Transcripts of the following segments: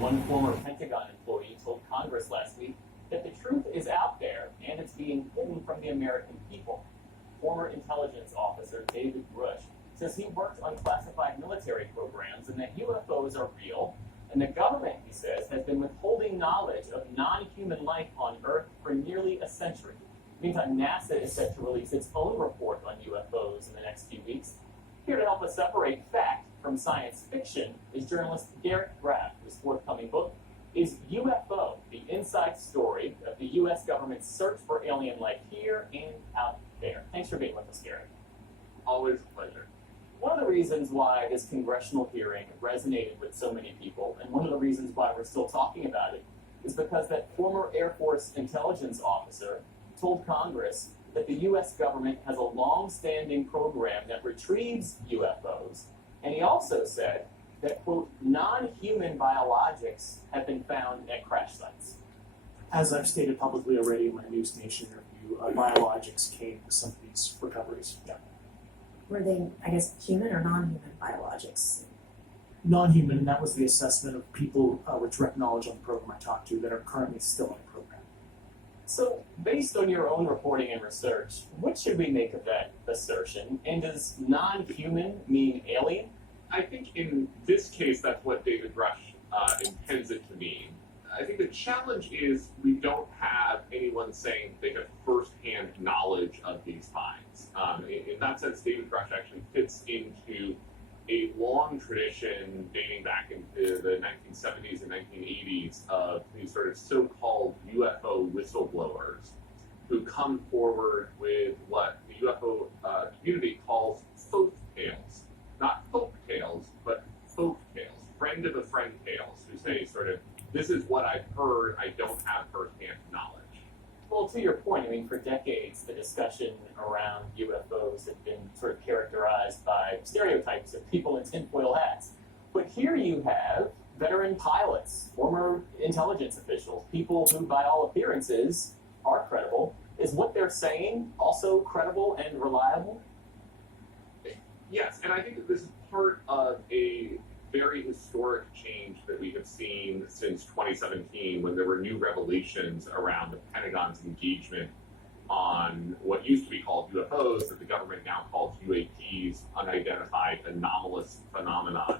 One former Pentagon employee told Congress last week that the truth is out there and it's being hidden from the American people. Former intelligence officer David Grush says he worked on classified military programs and that UFOs are real, and the government, he says, has been withholding knowledge of non-human life on Earth for nearly a century. Meantime, NASA is set to release its own report on UFOs in the next few weeks. Here to help us separate fact from science fiction is journalist Garrett Graff, whose forthcoming book is UFO, the inside story of the U.S. government's search for alien life here and out there. Thanks for being with us, Garrett. Always a pleasure. One of the reasons why this congressional hearing resonated with so many people, and one of the reasons why we're still talking about it, is because that former Air Force intelligence officer told Congress that the U.S. government has a long-standing program that retrieves UFOs, and he also said that, quote, non-human biologics have been found at crash sites. As I've stated publicly already in my News Nation interview, biologics came with some of these recoveries. Yeah. Were they, I guess, human or non-human biologics? Non-human, and that was the assessment of people with direct knowledge on the program I talked to that are currently still on the program. So, based on your own reporting and research, what should we make of that assertion? And does non-human mean alien? I think in this case, that's what David Rush intends it to mean. I think the challenge is we don't have anyone saying they have firsthand knowledge of these finds. In that sense, David Rush actually fits into a long tradition dating back into the 1970s and 1980s of these sort of so-called UFO whistleblowers who come forward with what the UFO community calls folk tales. Not folk tales, but folk tales, friend of a friend tales, who say sort of, this is what I've heard, I don't have firsthand knowledge. Well, to your point, I mean, for decades, the discussion around UFOs had been sort of characterized by stereotypes of people in tinfoil hats. But here you have veteran pilots, former intelligence officials, people who, by all appearances, are credible. Is what they're saying also credible and reliable? Yes, and I think that this is part of a very historic change that we have seen since 2017, when there were new revelations around the Pentagon's engagement on what used to be called UFOs, that the government now calls UAPs, unidentified anomalous phenomenon.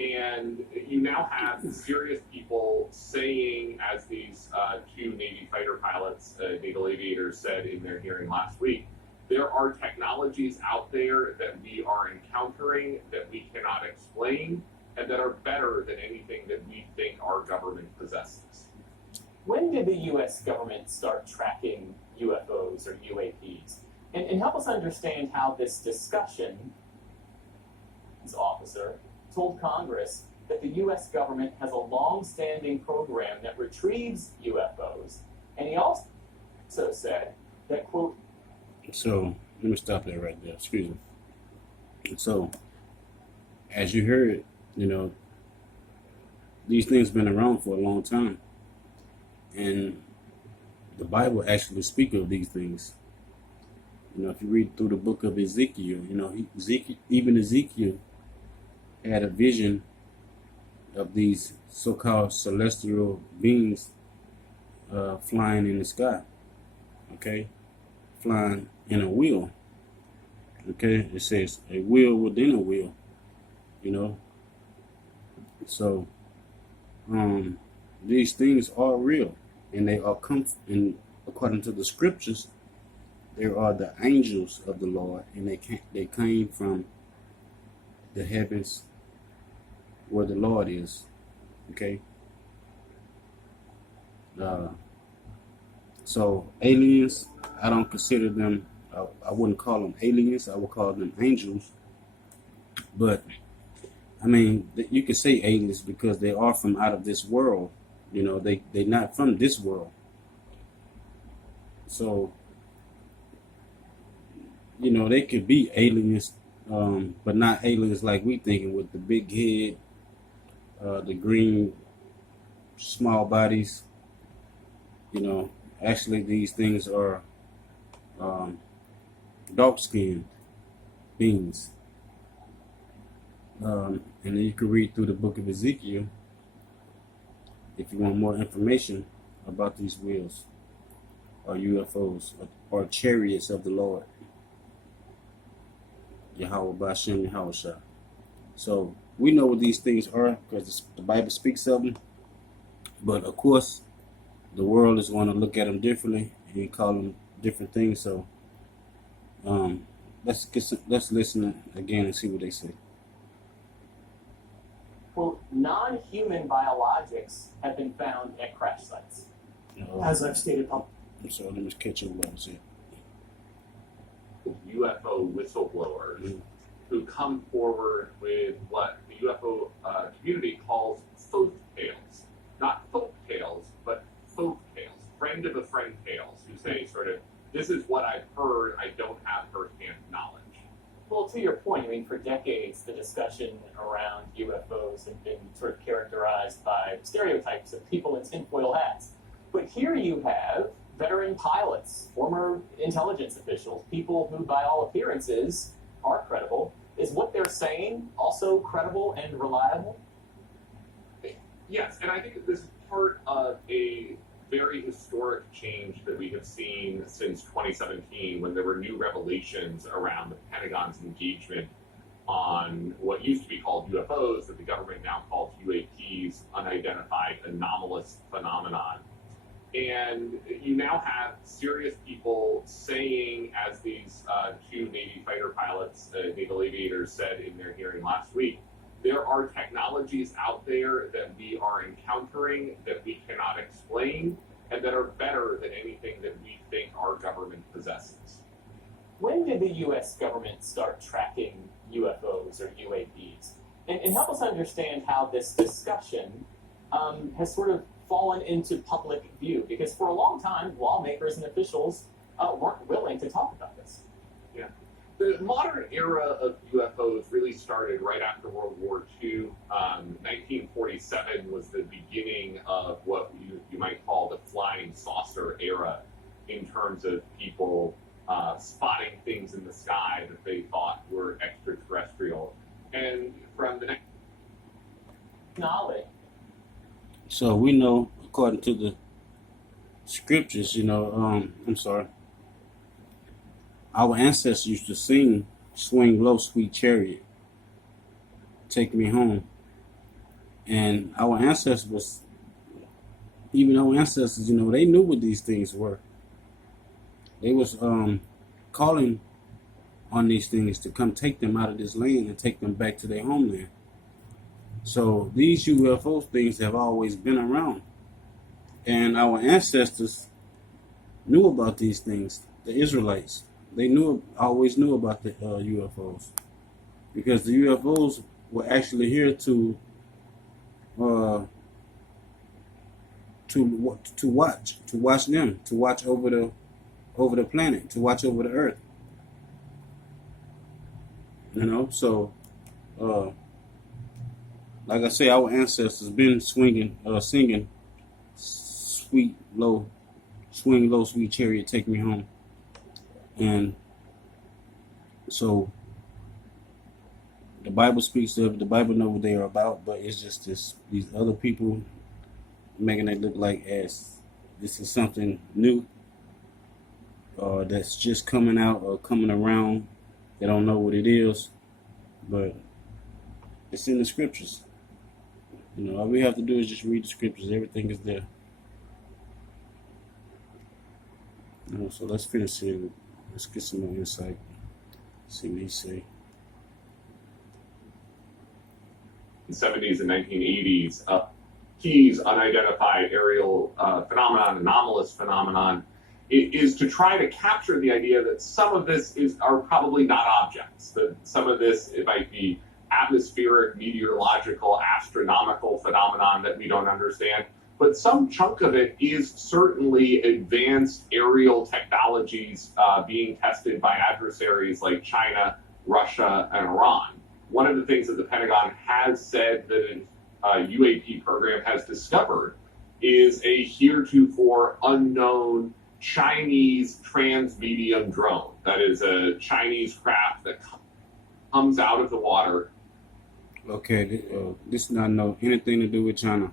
And you now have serious people saying, as these two Navy fighter pilots, naval aviators, said in their hearing last week, there are technologies out there that we are encountering that we cannot explain and that are better than anything that we think our government possesses. When did the U.S. government start tracking UFOs or UAPs? And help us understand how this discussion, this officer told Congress that the U.S. government has a long-standing program that retrieves UFOs. And he also said that, quote, So let me stop there right there. Excuse me. So, as you heard, these things been around for a long time, and the Bible actually speaks of these things. If you read through the book of Ezekiel, even Ezekiel had a vision of these so-called celestial beings flying in the sky. Okay, flying in a wheel. Okay, it says a wheel within a wheel. So these things are real, and they are and according to the scriptures, there are the angels of the Lord, and they came from the heavens where the Lord is. Okay. So aliens, I don't consider them, I wouldn't call them aliens, I would call them angels. But, I mean, you could say aliens because they are from out of this world. They're not from this world. So, they could be aliens, but not aliens like we thinking, with the big head, the green, small bodies. Actually, these things are dark-skinned beings. And then you can read through the book of Ezekiel, if you want more information about these wheels or UFOs or chariots of the Lord. Yahweh Bashem Yahweh Shah. So we know what these things are because the Bible speaks of them. But of course, the world is going to look at them differently and call them different things. So let's listen again and see what they say. Quote, non-human biologics have been found at crash sites. As I've stated publicly. I'm sorry, let me catch up what I said. UFO whistleblowers who come forward with what the UFO community calls folk tales. Not folk tales, but folk tales. Friend of a friend tales, who say sort of, this is what I've heard, I don't have firsthand knowledge. Well, to your point, I mean, for decades, the discussion around UFOs have been sort of characterized by stereotypes of people in tinfoil hats. But here you have veteran pilots, former intelligence officials, people who, by all appearances, are credible. Is what they're saying also credible and reliable? Yes, and I think that this is part of a very historic change that we have seen since 2017 when there were new revelations around the Pentagon's engagement on what used to be called UFOs, that the government now calls UAPs, unidentified anomalous phenomenon. And you now have serious people saying, as these two Navy fighter pilots, naval aviators said in their hearing last week, there are technologies out there that we are encountering that we cannot explain and that are better than anything that we think our government possesses. When did the U.S. government start tracking UFOs or UAPs? And help us understand how this discussion has sort of fallen into public view, because for a long time, lawmakers and officials weren't willing to talk about this. Yeah. The modern era of UFOs really started right after World War II. 1947 was the beginning of what you might call the flying saucer era in terms of people spotting things in the sky that they thought were extraterrestrial. And from the next Knowledge. So we know, according to the scriptures, our ancestors used to sing, "Swing low, sweet chariot, take me home." And our ancestors, they knew what these things were. They was calling on these things to come take them out of this land and take them back to their homeland. So these UFO things have always been around. And our ancestors knew about these things, the Israelites. They always knew about the UFOs. Because the UFOs were actually here to watch them, to watch over the planet, to watch over the earth. So like I say, our ancestors been singing, swing low, sweet chariot, take me home. And so the Bible speaks of it, the Bible knows what they are about, but it's just these other people making it look like as this is something new that's just coming out or coming around. They don't know what it is, but it's in the scriptures. All we have to do is just read the scriptures. Everything is there. So let's finish here. Let's get some more insight. See what he say. 70s and 1980s, keys, unidentified aerial phenomenon, anomalous phenomenon, is to try to capture the idea that some of this are probably not objects. That some of this, it might be atmospheric, meteorological, astronomical phenomenon that we don't understand. But some chunk of it is certainly advanced aerial technologies being tested by adversaries like China, Russia, and Iran. One of the things that the Pentagon has said that its UAP program has discovered is a heretofore unknown Chinese transmedium drone. That is a Chinese craft that comes out of the water. Okay, this not know anything to do with China.